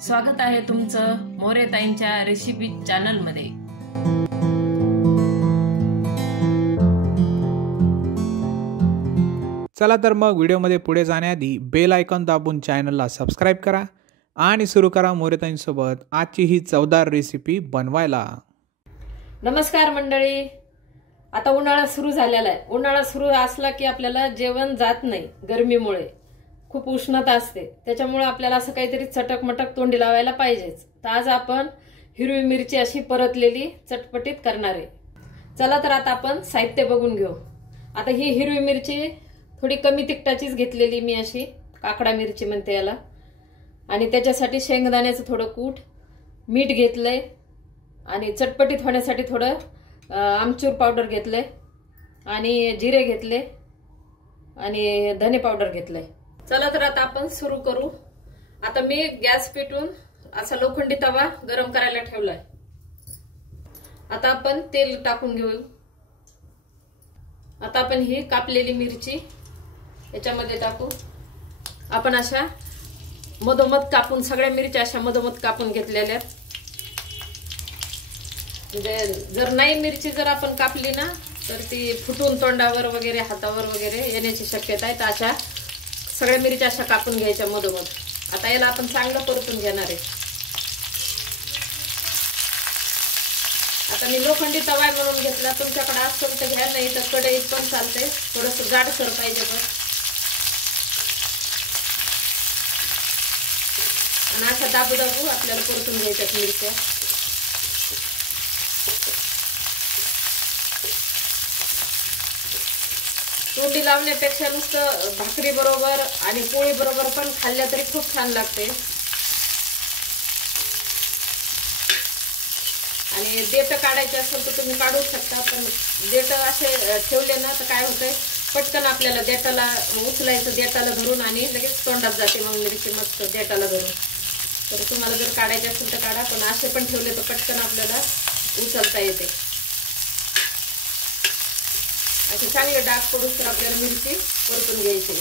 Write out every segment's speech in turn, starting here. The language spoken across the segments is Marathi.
स्वागत आहे तुमचं मोरेताईंच्या रेसिपी चॅनल मध्ये। चला तर मग व्हिडिओमध्ये पुढे जाण्याआधी बेल आयकॉन दाबून चॅनलला सबस्क्राइब करा आणि सुरू करा मोरेताईंसोबत आजची ही चवदार रेसिपी बनवायला। नमस्कार मंडळी, आता उन्हाळा सुरू झालेला आहे। उन्हाळा सुरू असला की आपल्याला जेवण जात नाही, गरमीमुळे खूप उष्णता असते, त्याच्यामुळे आपल्याला असं काहीतरी चटकमटक तोंडी लावायला पाहिजेच। तर आज आपण हिरवी मिरची अशी परतलेली चटपटीत करणार आहे। चला तर आता आपण साहित्य बघून घेऊ। आता ही हिरवी मिरची थोडी कमी तिखटाचीच घेतलेली मी, अशी काकडा मिरची म्हणते याला। आणि त्याच्यासाठी शेंगदाण्याचं थोडं कूट, मीठ घेतलंय आणि चटपटीत होण्यासाठी थोडं आमचूर पावडर घेतलंय आणि जिरे घेतले आणि धने पावडर घेतलंय। चला तर आता आपण सुरू करू। आता मी गॅस पेटवून असा लोखंडी तवा गरम करायला ठेवलाय। आता आपण तेल टाकून घेऊ। आता आपण ही कापलेली मिरची याच्यामध्ये टाकू। आपण अशा मधोमध कापून, सगळ्या मिरच्या अशा मधोमध कापून घेतलेल्या। म्हणजे जर नाही मिरची जर आपण कापली ना तर ती फुटून तोंडावर वगैरे हातावर वगैरे येण्याची शक्यता आहे। तर अशा सगळ्या मिरच्या अशा कापून घ्यायच्या मधोमध। आता याला आपण चांगलं परतून घेणार आहे। आता मी लोखंडी तवा म्हणून घेतला, तुमच्याकडे असेल तर घ्या, नाही तर कढईत पण चालते, थोडंसं जाडसर पाहिजे पण। आणि अशा दाबू दाबू आपल्याला परतून घ्यायच्यात मिरच्या। तोंडी लावण्यापेक्षा नुसतं भाकरी बरोबर आणि पोळी बरोबर पण खाल्ल्या तरी खूप छान लागते। आणि देठ काढायचे असेल तर तुम्ही काढू शकता, पण देठ असे ठेवले ना तर काय होतंय, पटकन आपल्याला देठाला उचलायचं, देठाला धरून आणि लगेच तोंडात जाते मग मिरची मस्त देठाला धरून। तर तुम्हाला जर काढायचे असेल तर काढा, पण असे पण ठेवले तर पटकन आपल्याला उचलता येते। असे चांगले डाग पडून तर आपल्याला मिरची परतून घ्यायची।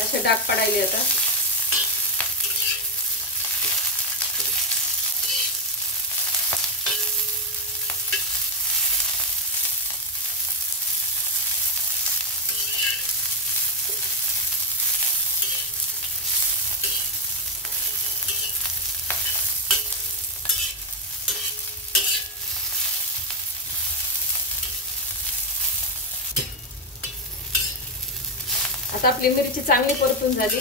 असे डाग पडायले आता। आता आपली मिरची चांगली परतून झाली,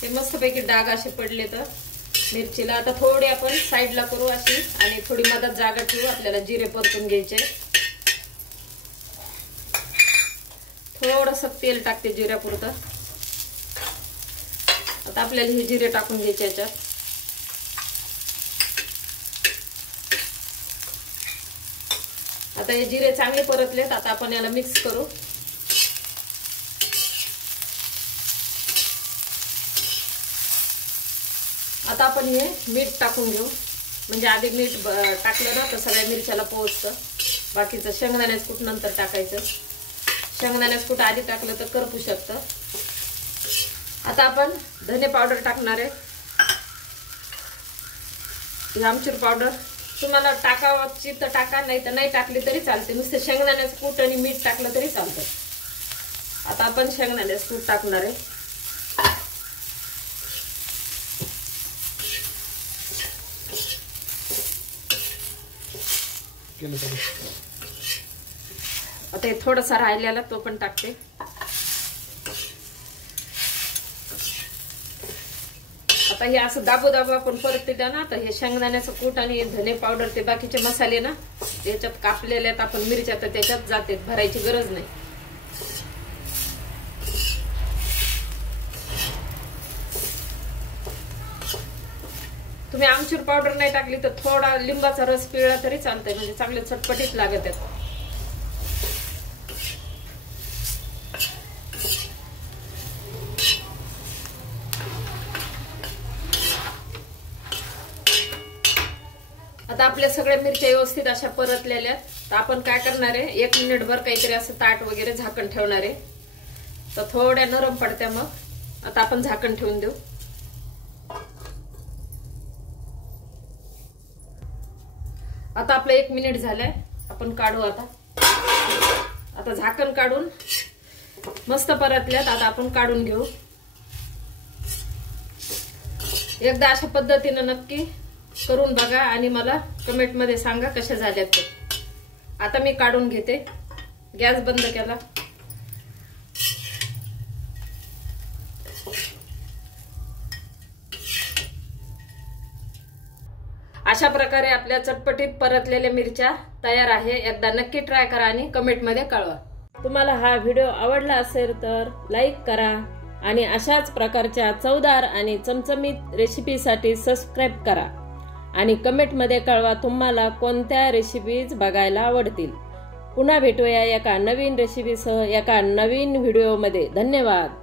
हे मस्तपैकी डाग असे पडले तर मिरचीला। आता थोडी आपण साईडला करू अशी, आणि थोडी मधात जागा ठेवू। आपल्याला जिरे परतून घ्यायचे, थोडंसं तेल टाकते जिऱ्यापुरतं। आता आपल्याला हे जिरे टाकून घ्यायचे याच्यात। आता हे जिरे चांगले परतलेत, आता आपण याला मिक्स करू। आता आपण हे मीठ टाकून घेऊ, म्हणजे आधी मीठ टाकलं ना तर सगळ्या मिरच्याला पोहोचतं। बाकीचं शेंगदाण्याचं कूट नंतर टाकायचं, शेंगदाण्याचं कूट आधी टाकलं तर करपू शकतं। आता आपण धने पावडर टाकणार आहे, आमचूर पावडर। तुम्हाला टाकावाची तर टाका, नाही तर नाही टाकली तरी चालते, नुसतं शेंगदाण्याचं कूट आणि मीठ टाकलं तरी चालतं। आता आपण शेंगदाण्याचं कूट टाकणार आहे। आता हे थोडासा राहिलेला तो पण टाकते। आता हे असं दाबू दाबू आपण परत द्या ना, तर हे शेंगदाण्याचं कूट आणि धने पावडर ते बाकीचे मसाले ना याच्यात कापलेले आहेत आपण मिरच्या, तर त्याच्यात जाते, भरायची गरज नाही। तुम्ही आमचूर पावडर नाही टाकली तर थोडा लिंबाचा रस पिळला तरी चालतंय, म्हणजे चांगले चटपटीत लागत आहेत। आता आपल्या सगळ्या मिरच्या व्यवस्थित अशा परतलेल्या आहेत। तर आपण काय करणार आहे, 1 मिनिटभर काहीतरी असं ताट वगैरे झाकण ठेवणार आहे. तर थोड्या नरम पडत्या. मग आता आपण झाकण ठेवून देऊ. आता आपलं 1 मिनिट झालंय. आपण काढू आता झाकण काढून मस्त परतल्यात. आता आपण काढून घेऊ. एकदा अशा पद्धतीने नक्की करून बघा आणि मला कमेंट मध्ये सांगा कशा झाल्यात ते. आता मी काढून घेते. गॅस बंद केला. अशा प्रकारे आपल्या चटपटीत परतलेल्या मिरच्या तयार आहे. एकदा नक्की ट्राय करा आणि कमेंट मध्ये कळवा. तुम्हाला हा व्हिडिओ आवडला असेल तर लाईक करा आणि अशाच प्रकारच्या चवदार आणि चमचमीत रेसिपीसाठी सबस्क्राईब करा आणि कमेंट मध्ये कळवा तुम्हाला कोणत्या रेसिपीज बघायला आवडतील. पुन्हा भेटूया एका नवीन रेसिपीसह एका नवीन व्हिडिओमध्ये. धन्यवाद.